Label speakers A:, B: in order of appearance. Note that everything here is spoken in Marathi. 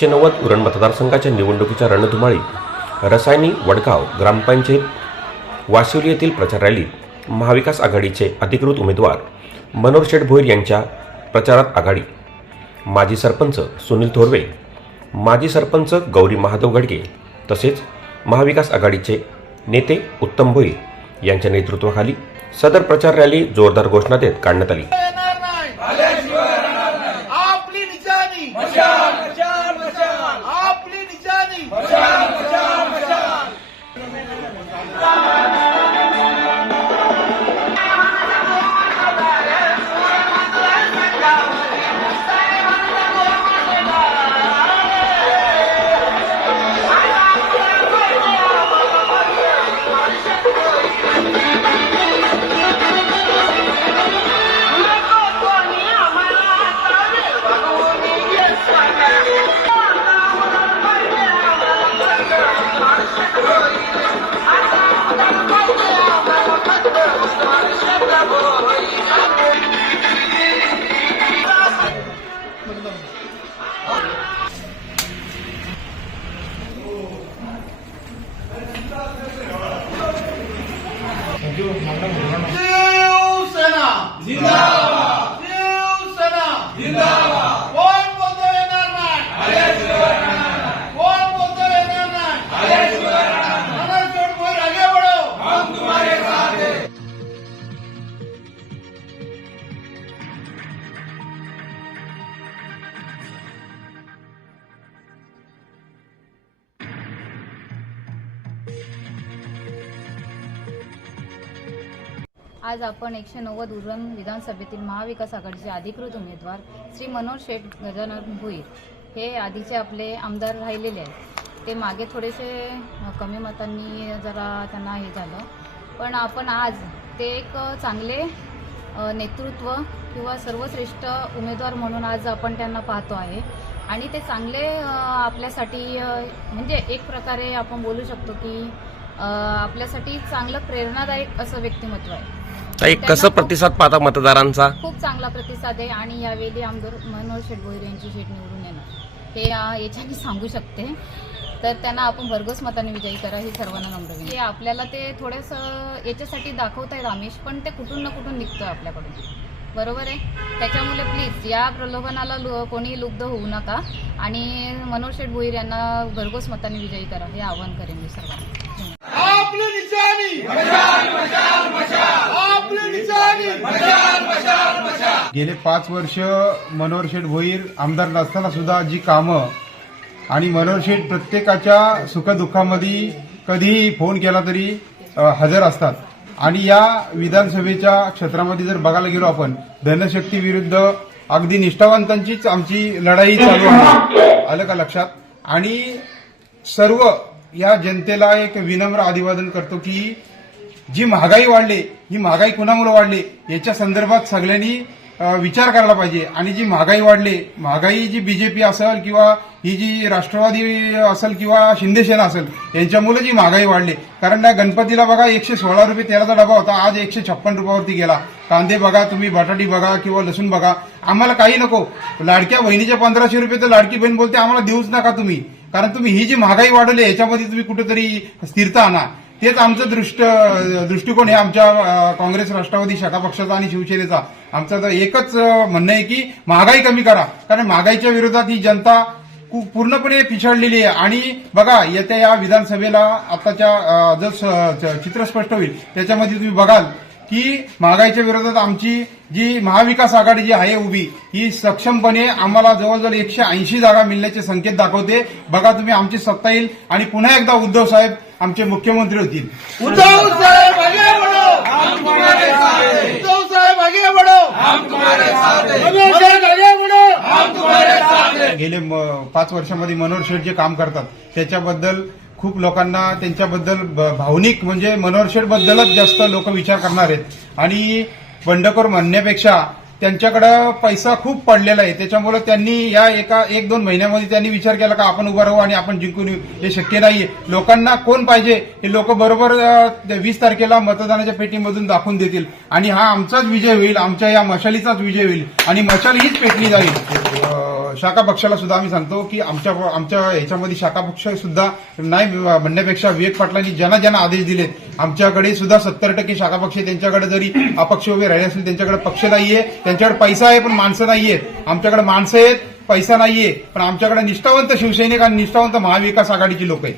A: एकशे नव्वद उरण मतदारसंघाच्या निवडणुकीच्या रणधुमाळी रसायनी वडगाव ग्रामपंचायत वाशिवली येथील प्रचार रॅलीत महाविकास आघाडीचे अधिकृत उमेदवार मनोहर शेठ भोईर यांच्या प्रचारात आघाडी. माजी सरपंच सुनील थोरवे माजी सरपंच गौरी महादेव गडगे तसेच महाविकास आघाडीचे नेते उत्तम भोईर यांच्या नेतृत्वाखाली सदर प्रचार रॅली जोरदार घोषणा देत काढण्यात आली.
B: 就是？神啊！你知？
C: आज आपण एकशे नव्वद उरण विधानसभेतील महाविकास आघाडीचे अधिकृत उमेदवार श्री मनोज शेठ गजानन भुईर हे आधीचे आपले आमदार राहिलेले आहेत. ते मागे थोडेसे कमी मतांनी जरा त्यांना हे झालं. पण आपण आज ते एक चांगले नेतृत्व किंवा सर्वश्रेष्ठ उमेदवार म्हणून आज आपण त्यांना पाहतो आहे. आणि ते चांगले आपल्यासाठी म्हणजे एक प्रकारे आपण बोलू शकतो की आपल्यासाठी चांगलं प्रेरणादायक असं व्यक्तिमत्व आहे.
A: ताई कसं प्रतिसाद पाहता मतदारांचा?
C: खूप चांगला प्रतिसाद आहे आणि यावेळी आमदार मनोहर शेठ भोईर यांची शेट निवडून येणार. हे अ, याच्याने सांगू शकते. तर त्यांना आपण भरघोस मताने विजयी करा ही सर्वांना नम्र विनंती. हे आपल्याला ते थोडंसं याच्यासाठी दाखवतायत आमिष पण ते कुठून ना कुठून निघतोय आपल्याकडून. बरोबर आहे? त्याच्यामुळे प्लीज या प्रलोभनाला लु- कोणी लुब्ध होऊ नका. आणि मनोहर शेठ भोईर यांना भरघोस मताने विजयी करा हे आवाहन करेन मी सर्वांना.
B: आपली निशाणी आपली निशाणी
D: गेले पाच वर्ष मनोहर शेठ भोईर आमदार नसताना सुद्धा जी कामं आणि मनोहर शेठ प्रत्येकाच्या सुखदुःखामध्ये कधीही फोन केला तरी हजर असतात. आणि या विधानसभेच्या क्षेत्रामध्ये जर बघायला गेलो आपण धनशक्ती विरुद्ध अगदी निष्ठावंतांचीच आमची लढाई चालू आहे. आलं का लक्षात? आणि सर्व या जनतेला एक विनम्र अभिवादन करतो की जी महागाई वाढली ही महागाई कुणामुळे वाढली? याच्या संदर्भात सगळ्यांनी विचार करायला पाहिजे. आणि जी महागाई वाढली महागाई जी बीजेपी असेल किंवा ही जी राष्ट्रवादी असेल किंवा शिंदेसेना असेल यांच्यामुळे जी महागाई वाढली. कारण त्या गणपतीला बघा एकशे सोळा रुपये तेलाचा डबा होता आज एकशे छप्पन रुपयावरती गेला. कांदे बघा तुम्ही बटाटी बघा किंवा लसूण बघा. आम्हाला काही नको. लाडक्या बहिणीच्या पंधराशे रुपये तर लाडकी बहीण बोलते आम्हाला देऊच नका तुम्ही. कारण तुम्ही ही जी महागाई वाढवली याच्यामध्ये तुम्ही कुठेतरी स्थिरता आणा. तेच आमचं दृष्ट दृष्टिकोन हे आमच्या काँग्रेस राष्ट्रवादी शाखा पक्षाचा आणि शिवसेनेचा. आमचं तर एकच म्हणणं आहे की महागाई कमी करा. कारण महागाईच्या विरोधात ही जनता पूर्णपणे पिछडलेली आहे. आणि बघा येत्या या विधानसभेला आताच्या जर चित्र स्पष्ट होईल त्याच्यामध्ये तुम्ही बघाल की महागाईच्या विरोधात आमची जी महाविकास आघाडी जी आहे उभी ही सक्षमपणे आम्हाला जवळजवळ एकशे ऐंशी जागा मिळण्याचे संकेत दाखवते. बघा तुम्ही आमची सत्ता येईल आणि पुन्हा एकदा उद्धव साहेब आमचे मुख्यमंत्री होतील.
B: उद्धव साहेब आगे बढ़ो! हम तुम्हारे साथ हैं उद्धव साहेब आगे बढ़ो! हम तुम्हारे साथ हैं मनोज शेठ आगे बढ़ो! हम तुम्हारे साथ हैं
D: गेले पाच वर्षामध्ये मनोहर शेठ जे काम करतात. त्याच्याबद्दल खूप लोकांना त्यांच्याबद्दल ब- भावनिक म्हणजे मनोहर बद्दलच जास्त लोक विचार करणार आहेत. आणि बंडखोर म्हणण्यापेक्षा त्यांच्याकडं पैसा खूप पडलेला आहे. त्याच्यामुळे त्यांनी या एका एक दोन महिन्यामध्ये त्यांनी विचार केला का आपण उभं राहू आणि आपण जिंकून येऊ. हे शक्य नाहीये. लोकांना कोण पाहिजे हे लोक बरोबर वीस तारखेला मतदानाच्या पेटीमधून दाखवून देतील. आणि हा आमचाच विजय होईल. आमच्या या मशालीचाच विजय होईल. आणि मशाल हीच पेटली जाईल. शाखा पक्षाला सुद्धा आम्ही सांगतो की आमच्या आमच्या ह्याच्यामध्ये शाखा पक्ष सुद्धा नाही म्हणण्यापेक्षा विवेक पाटलांनी ज्यांना ज्यांना आदेश दिलेत आमच्याकडे सुद्धा सत्तर टक्के शाखा पक्ष. त्यांच्याकडे जरी अपक्ष उभे राहिले असेल त्यांच्याकडे पक्ष नाहीये त्यांच्याकडे पैसा आहे पण माणसं नाहीयेत. आमच्याकडे माणसं आहेत पैसा नाहीये पण आमच्याकडे निष्ठावंत शिवसैनिक आणि निष्ठावंत महाविकास आघाडीची लोक आहेत.